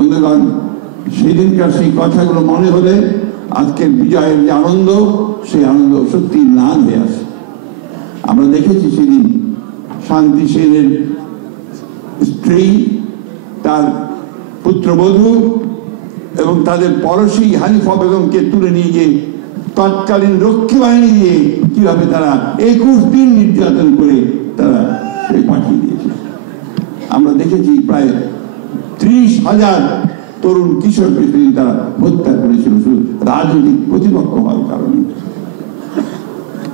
বন্ধুগণ, সেদিনকার সেই কথাগুলো মনে হলে আজকের বিজয়ের যে আনন্দ, সেই আনন্দ সত্যি ম্লান হয়ে আসে। আমরা দেখেছি সেদিন শান্তি সেনের স্ত্রী, তার পুত্রবধূ এবং তাদের পড়শি হানিফা বেগমকে তুলে নিয়ে গিয়ে তৎকালীন রক্ষী বাহিনী দিয়ে কিভাবে তারা 21 দিন নির্যাতন করে তারা পাঠিয়ে দিয়েছে। আমরা দেখেছি প্রায় 30,000 তরুণ কিশোরকে তারা হত্যা করেছিল শুধু রাজনৈতিক প্রতিপক্ষ হওয়ার কারণে।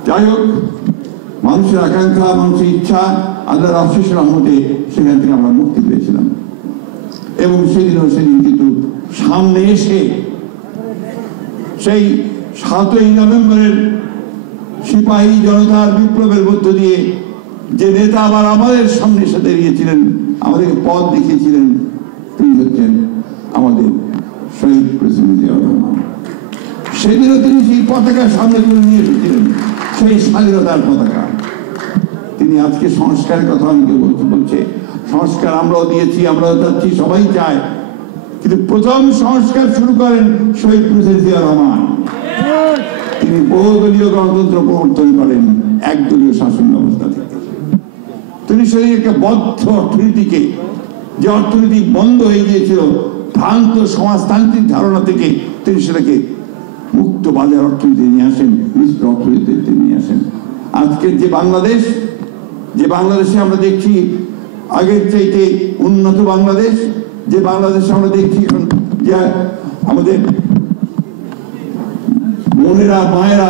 যাই হোক, মানুষের আকাঙ্ক্ষা, মানুষের ইচ্ছা, আল্লাহর অশেষ রহমতে সেখান থেকে আমরা মুক্তি পেয়েছিলাম। এবং সেদিন কিন্তু সামনে এসে সেই 7ই নভেম্বরের সিপাহী জনতার বিপ্লবের মধ্য দিয়ে যে নেতা আবার আমাদের সামনে এসে দাঁড়িয়েছিলেন, আমাদেরকে পথ দেখিয়েছিলেন, তিনি হচ্ছেন আমাদের শহীদ প্রেসিডেন্ট জিয়াউর রহমান। সেদিনও তিনি সেই পতাকা সামনে তুলে নিয়ে এসেছিলেন, সেই স্বাধীনতার পতাকা। তিনি আজকে সংস্কারের কথা অনেকে বলছে, সংস্কার আমরাও দিয়েছি, আমরাও যাচ্ছি, সবাই চায়, কিন্তু প্রথম সংস্কার শুরু করেন শহীদ প্রেসিডেন্ট জিয়াউর রহমান। তিনি বহুদলীয় গণতন্ত্র প্রবর্তন করেন একদলীয় শাসন ব্যবস্থা থেকে। তিনি সেই একটা বদ্ধ অর্থনীতিকে, যে অর্থনীতি বন্ধ হয়ে গিয়েছিল ভ্রান্ত সমাজতান্ত্রিক ধারণা থেকে, তিনি সেটাকে মুক্ত বাজার অর্থনীতি নিয়ে আসেন, মিশ্র অর্থনীতিতে নিয়ে আসেন। আজকের যে বাংলাদেশ, যে বাংলাদেশে আমরা দেখছি আগের চাইতে উন্নত বাংলাদেশ, যে বাংলাদেশে আমরা দেখছি এখন যে আমাদের বোনেরা মায়েরা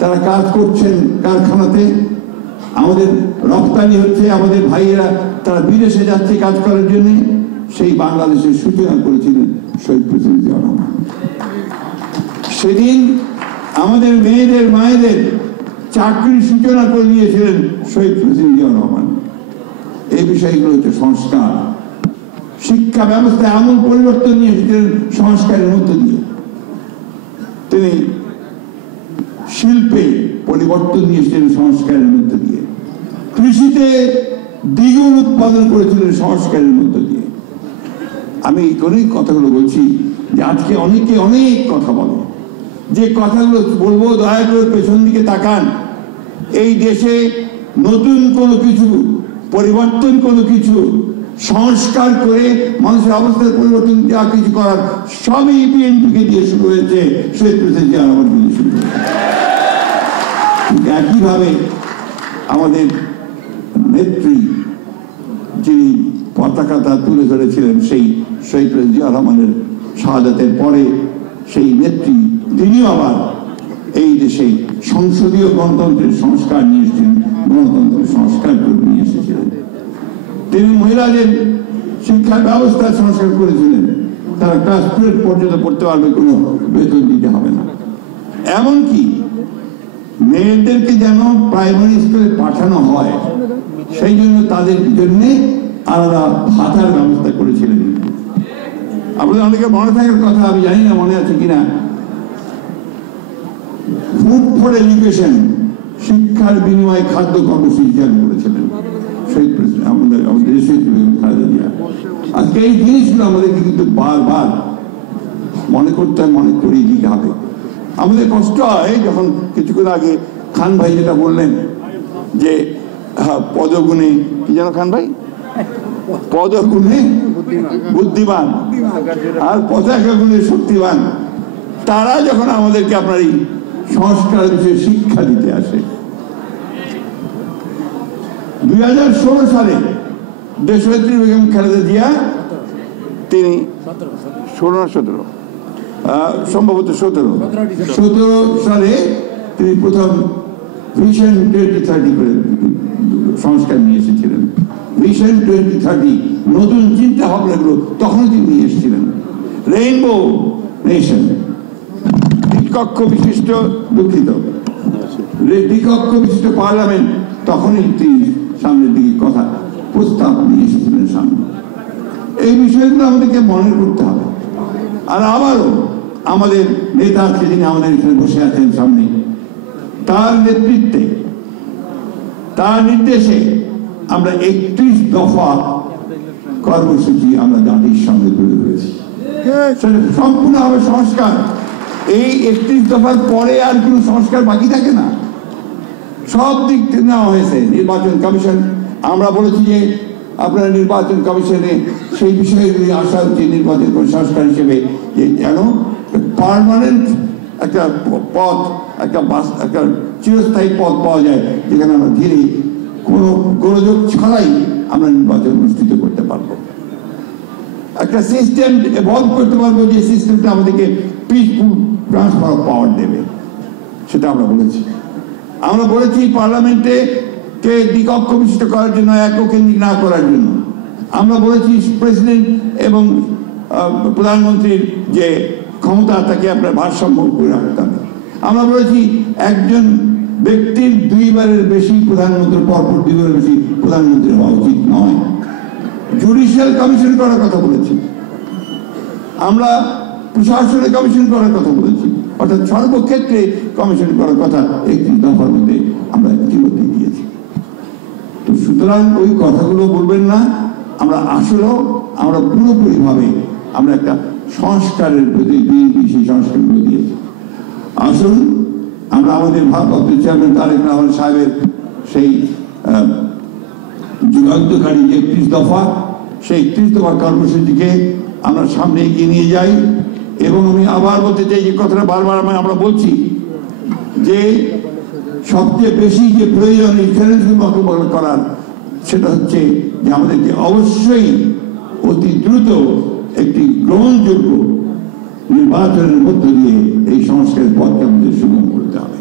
তারা কাজ করছেন কারখানাতে, আমাদের রপ্তানি হচ্ছে, আমাদের ভাইয়েরা তারা বিদেশে যাচ্ছে কাজ করার জন্য, সেই বাংলাদেশের সূচনা করেছিলেন শহীদ প্রেসিডেন্ট জিয়াউর রহমান। সেদিন আমাদের মেয়েদের মায়েদের চাকরির সূচনা করে দিয়েছিলেন শহীদ প্রেসিডেন্ট জিয়াউর রহমান। এই বিষয়গুলো হচ্ছে সংস্কার। শিক্ষা ব্যবস্থায় আমূল পরিবর্তন নিয়ে এসেছিলেন সংস্কারের মধ্য দিয়ে। তিনি শিল্পে পরিবর্তন নিয়ে এসেছিলেন সংস্কারের মধ্য দিয়ে। কৃষিতে দ্বিগুণ উৎপাদন করেছিলেন সংস্কারের মধ্য দিয়ে। আমি এই কথাগুলো বলছি যে আজকে অনেকে অনেক কথা বলে, যে কথাগুলো বলবো দয়া করে পেছন দিকে তাকান। এই দেশে নতুন কোনো কিছু পরিবর্তন, কোনো কিছু সংস্কার করে মানুষের অবস্থার পরিবর্তন যা কিছু করার সবই বিএনপিকে দিয়ে শুরু হয়েছে, শহীদ প্রেসিডেন্ট জিয়াউর রহমান দিয়ে শুরু হয়েছে। একইভাবে আমাদের নেত্রী যিনি পতাকাটা তুলে ধরেছিলেন, সেই শহীদ প্রেসিডেন্ট জিয়াউর রহমানের শাহাদাতের পরে সেই নেত্রী তিনিও আবার এই দেশে সংসদীয় গণতন্ত্রের সংস্কার নিয়ে এসেছিলেন, গণতন্ত্রের সংস্কার করে নিয়ে এসেছিলেন। তিনি মহিলাদের শিক্ষা ব্যবস্থা সংস্কার করেছিলেন, তারা ক্লাস 12 পর্যন্ত পড়তে পারবে, কোনো বেতন দিতে হবে না। এমনকি মেয়েদেরকে যেন প্রাইমারি স্কুলে পাঠানো হয়, সেই জন্য তাদের জন্য আলাদা ভাতার ব্যবস্থা করেছিলেন। আপনাদের অনেকে মনে থাকার কথা, আমি জানি না মনে আছে কিনা, ফুড ফর এডুকেশন, শিক্ষার বিনিময়ে খাদ্য কর্মসূচি চালু করেছিলেন শহীদ প্রেসিডেন্ট আমাদের দেশের খালেদা জিয়া। আজকে এই জিনিসগুলো আমাদেরকে কিন্তু বারবার মনে করতে হয়, মনে করিয়ে দিতে হবে। আমাদের কষ্ট হয় যখন কিছুক্ষণ আগে খান ভাই যেটা বললেন যে পদগুণে, কি যেন খান ভাই, পদগুণে বুদ্ধিমান আর পতাকা গুণে শক্তিবান। তারা যখন আমাদেরকে আপনার এই সংস্কার বিষয়ে শিক্ষা দিতে আসে, 2016 সালে দেশনেত্রী বেগম খালেদা জিয়া, তিনি 17 সম্ভবত 17 সালে তিনি প্রথম ভিশন 2030 করে সংস্কার নিয়ে এসেছিলেন। ভিশন 2030 নতুন চিন্তা ভাবনাগুলো তখন তিনি নিয়ে এসেছিলেন। রেইনবো নেশন, দ্বিকক্ষ বিশিষ্ট, দুঃখিত, দ্বিকক্ষ বিশিষ্ট পার্লামেন্ট, তখনই তিনি সামনের দিকে কথা প্রস্তাব নিয়ে এসেছিলেন সামনে। এই বিষয়গুলো আমাদেরকে মনে করতে হবে। আর আবারও আমাদের নেতা যিনি আমাদের এখানে বসে আছেন সামনে, তার নেতৃত্বে, তার নির্দেশে আমরা 31 দফা কর্মসূচি আমরা জাতির সঙ্গে তুলে ধরেছি। সেটা সম্পূর্ণ হবে সংস্কার। এই 31 দফার পরে আর কোনো সংস্কার বাকি থাকে না, সব দিক থেকে নেওয়া হয়েছে। নির্বাচন কমিশন, আমরা বলেছি যে আপনারা নির্বাচন কমিশনে সেই বিষয়গুলি আসা উচিত নির্বাচন সংস্কার হিসেবে, যে যেন পার্মানেন্ট একটা পথ, একটা চিরস্থায়ী পথ পাওয়া যায়, যেখানে আমরা ধীরে কোনো গোলযোগ ছাড়াই আমরা নির্বাচন অনুষ্ঠিত করতে পারবো, একটা সিস্টেম এভলভ করতে পারবো, যে সিস্টেমটা আমাদেরকে পিসফুল ট্রান্সফার অফ পাওয়ার দেবে। সেটা আমরা বলেছি। আমরা বলেছি পার্লামেন্টে কে দ্বিকক্ষ বিশিষ্ট করার জন্য, এককেন্দ্রিক না করার জন্য। আমরা বলেছি প্রেসিডেন্ট এবং প্রধানমন্ত্রীর যে ক্ষমতা, তাকে আপনার ভারসাম্য করে রাখতে হবে। আমরা বলেছি একজন ব্যক্তির দুইবারের বেশি প্রধানমন্ত্রী, পরপর দুইবারের বেশি প্রধানমন্ত্রী হওয়া উচিত নয়। জুডিশিয়াল কমিশন করার কথা বলেছি, আমরা প্রশাসনের কমিশন করার কথা বলেছি, অর্থাৎ সর্বক্ষেত্রে কমিশন করার কথা 31 দফার মধ্যে আমরা ইতিমধ্যে দিয়েছি। তো সুতরাং ওই কথাগুলো বলবেন না। আমরা আসলেও আমরা পুরোপুরিভাবে আমরা একটা সংস্কারের প্রতি সেই সংস্কারগুলো দিয়েছি। আসুন আমরা আমাদের ভারপ্রাপ্ত চেয়ারম্যান তারেক রহমান সাহেবের সেই যুগান্তকারী 31 দফা, সেই 31 দফার কর্মসূচিকে আমরা সামনে এগিয়ে নিয়ে যাই। এবং আমি আবার বলতে চাই, যে কথাটা বারবার আমরা বলছি, যে সবচেয়ে বেশি যে প্রয়োজন এই চ্যালেঞ্জগুলো মোকাবেলা করার, সেটা হচ্ছে যে আমাদেরকে অবশ্যই অতি দ্রুত একটি গ্রহণযোগ্য নির্বাচনের মধ্য দিয়ে এই সংস্কারের পথকে আমাদের সুগম করতে হবে।